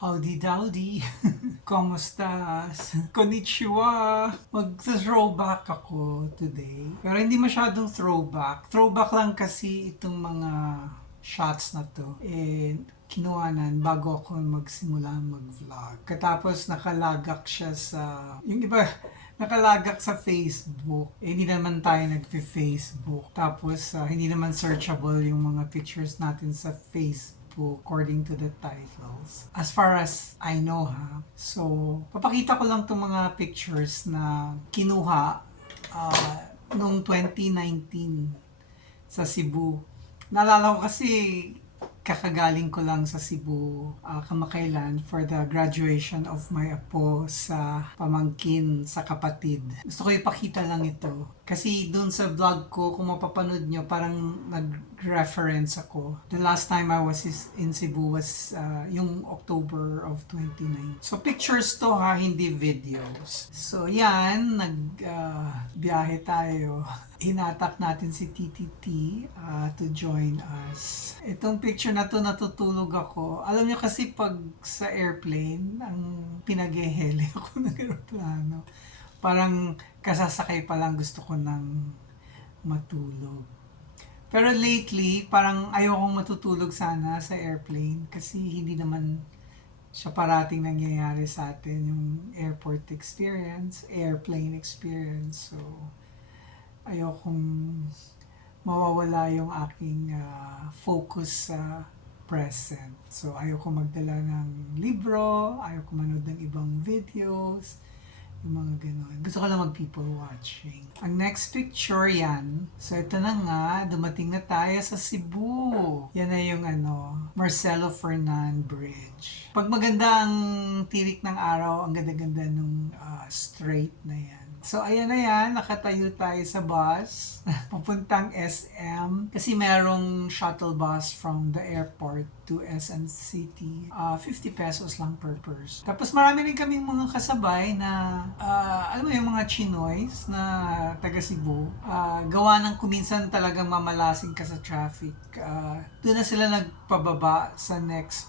Howdy dowdy! Kamustas? Konnichiwa! Mag-throwback ako today. Pero hindi masyadong throwback. Throwback lang kasi itong mga shots na to. Kinuhanan bago ako magsimula mag-vlog. Katapos nakalagak siya sa... Yung iba, nakalagak sa Facebook. Hindi naman tayo nagfe-Facebook. Tapos, hindi naman searchable yung mga pictures natin sa Facebook according to the titles. As far as I know ha. So, papakita ko lang itong mga pictures na kinuha noong 2019 sa Cebu. Naalala ko kasi kakagaling ko lang sa Cebu kamakailan for the graduation of my apo sa pamangkin sa kapatid. Gusto ko ipakita lang ito. Kasi dun sa vlog ko, kung mapapanood nyo, parang nag-reference ako. The last time I was in Cebu was yung October of 29. So pictures to ha, hindi videos. So yan, nag-biyahe tayo. Hinatak natin si TTT to join us. Itong picture na to, natutulog ako. Alam nyo kasi pag sa airplane, ang pinag-ehele ako ng aeroplano. Parang kasasakay pa lang gusto ko nang matulog. Pero lately, parang ayokong matutulog sana sa airplane kasi hindi naman siya parating nangyayari sa atin yung airport experience, airplane experience. So, ayokong mawawala yung aking focus sa present. So, ayoko magdala ng libro, ayoko manood ng ibang videos, yung mga ganon. Gusto ko lang mag-people watching. Ang next picture yan. So, ito na nga. Dumating na tayo sa Cebu. Yan na yung Marcelo Fernan Bridge. Pag maganda ang tirik ng araw, ang ganda-ganda nung straight na yan. So, ayan na yan. Nakatayo tayo sa bus. Papuntang SM. Kasi merong shuttle bus from the airport to SM City. 50 pesos lang per person. Tapos marami rin kaming mga kasabay na, alam mo yung mga Chinoys na taga Cebu. Gawa ng kuminsan talagang mamalasing ka sa traffic. Doon na sila nagpababa sa next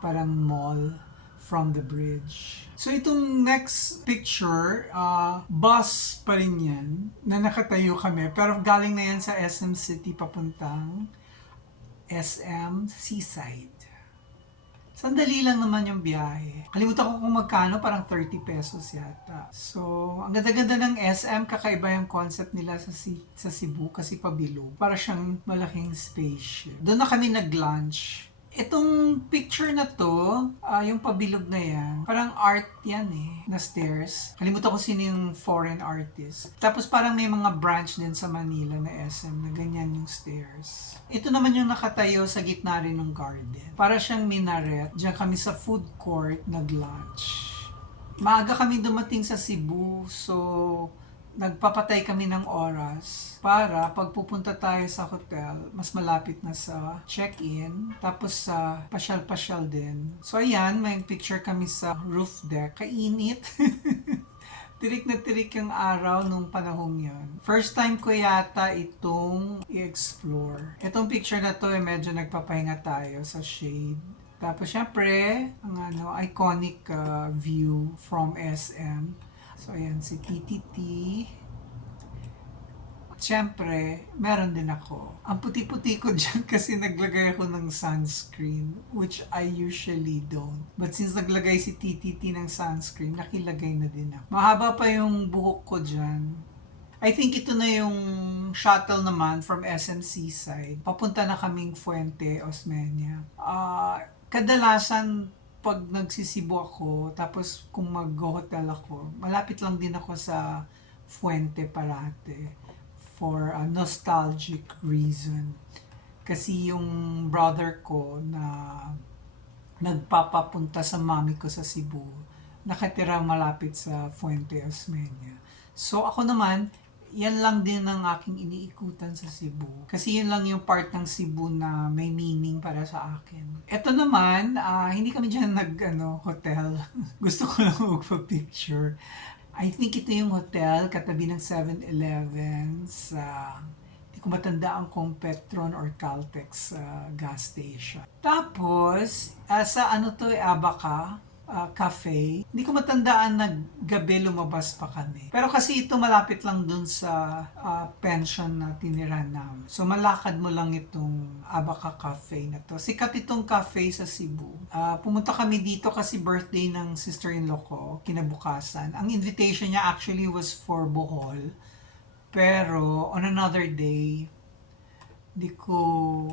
parang mall from the bridge. So itong next picture, bus pa rin yan, na nakatayo kami. Pero galing na yan sa SM City papuntang SM Seaside. Sandali lang naman yung biyahe. Kalimutan ko kung magkano, parang 30 pesos yata. So, ang ganda-ganda ng SM, kakaiba yung concept nila sa Cebu kasi pabilog. Para siyang malaking spaceship. Doon na kami nag-lunch. Itong picture na to, yung pabilog na yan, parang art yan na stairs. Kalimutan ko sino yung foreign artist. Tapos parang may mga branch din sa Manila na SM na ganyan yung stairs. Ito naman yung nakatayo sa gitna rin ng garden. Para siyang minaret. Diyan kami sa food court nag-lunch. Maaga kami dumating sa Cebu, so nagpapatay kami ng oras para pag pupunta tayo sa hotel, mas malapit na sa check-in, tapos sa pasyal-pasyal din. So ayan, may picture kami sa roof deck. Kainit. Tirik na tirik yung araw nung panahong yon. First time ko yata itong i-explore. Itong picture na to, medyo nagpapahinga tayo sa shade. Tapos syempre, ang iconic view from SM. So, ayan, si TTT. Siyempre, meron din ako. Ang puti-puti ko dyan kasi naglagay ako ng sunscreen, which I usually don't. But since naglagay si TTT ng sunscreen, nakilagay na din ako. Mahaba pa yung buhok ko dyan. I think ito na yung shuttle naman from SM Seaside. Papunta na kaming Fuente, Osmeña. Kadalasan, pag nagsisibo ako, tapos kung mag-hotel ako, malapit lang din ako sa Fuente parate for a nostalgic reason. Kasi yung brother ko na nagpapapunta sa mami ko sa Cebu, nakatira malapit sa Fuente Osmeña. So ako naman, yan lang din ang aking iniikutan sa Cebu. Kasi yun lang yung part ng Cebu na may meaning para sa akin. Ito naman, hindi kami dyan hotel. Gusto ko lang magpa-picture. I think ito yung hotel, katabi ng 7-Eleven sa... Hindi ko matandaan kung Petron or Caltex gas station. Tapos, sa ano to, Abaca cafe. Hindi ko matandaan na gabi lumabas pa kami. Pero kasi ito malapit lang dun sa pension na tiniran namin. So malakad mo lang itong Abaca Cafe na to. Sikat itong cafe sa Cebu. Pumunta kami dito kasi birthday ng sister-in-law ko, kinabukasan. Ang invitation niya actually was for Bohol. Pero on another day, hindi ko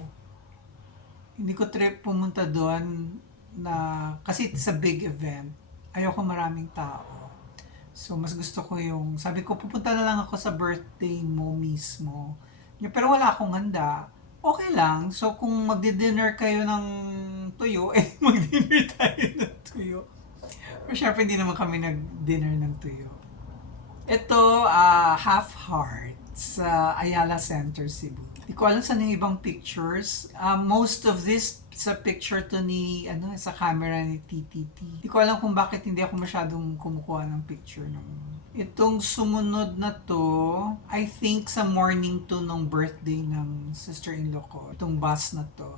trip pumunta doon na kasi it's a big event. Ayoko maraming tao. So, mas gusto ko yung, sabi ko, pupunta na lang ako sa birthday mo mismo. Pero wala akong handa. Okay lang. So, kung magdi-dinner kayo ng tuyo, mag-dinner tayo ng tuyo. Pero syempre, hindi naman kami nag-dinner ng tuyo. Ito, Half Heart sa Ayala Center, Cebu. Hindi ko alam saan yung ibang pictures. Most of this sa picture to ni, sa camera ni TTT. Hindi ko alam kung bakit hindi ako masyadong kumukuha ng picture ng itong sumunod na to, I think sa morning to nung birthday ng sister-in-law ko. Itong bus na to.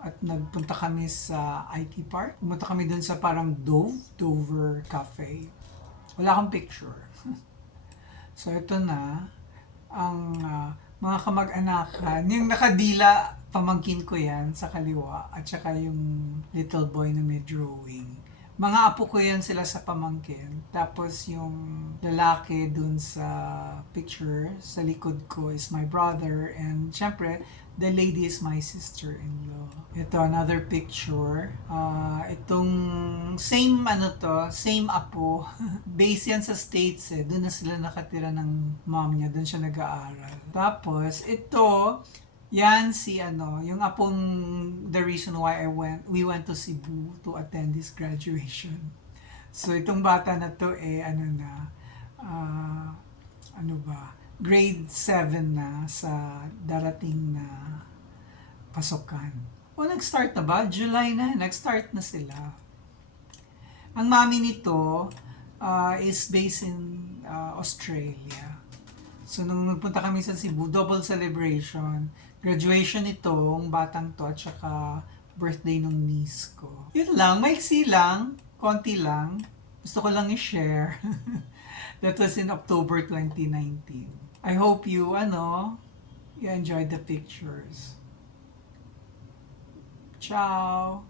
At nagpunta kami sa IT Park. Pumunta kami dun sa parang Dover Cafe. Wala akong picture. So ito na ang mga kamag-anakan. Yung nakadila, pamangkin ko yan sa kaliwa. At saka yung little boy na may drawing. Mga apo ko yan sila sa pamangkin. Tapos yung lalaki dun sa picture, sa likod ko is my brother. And syempre, the lady is my sister-in-law. Ito, another picture. Itong same same apo. Base yan sa States eh. Doon na sila nakatira ng mom niya. Doon siya nag-aaral. Tapos, ito, yan si yung apong the reason why we went to Cebu to attend this graduation. So, itong bata na to grade 7 na sa darating na pasukan. Nag-start na ba? July na, nag-start na sila. Ang mami nito is based in Australia. So, nung nagpunta kami sa Cebu, double celebration. Graduation itong batang to at saka birthday nung niece ko. Yun lang, maiksi lang, konti lang. Gusto ko lang i-share. That was in October 2019. I hope you enjoyed the pictures. Ciao!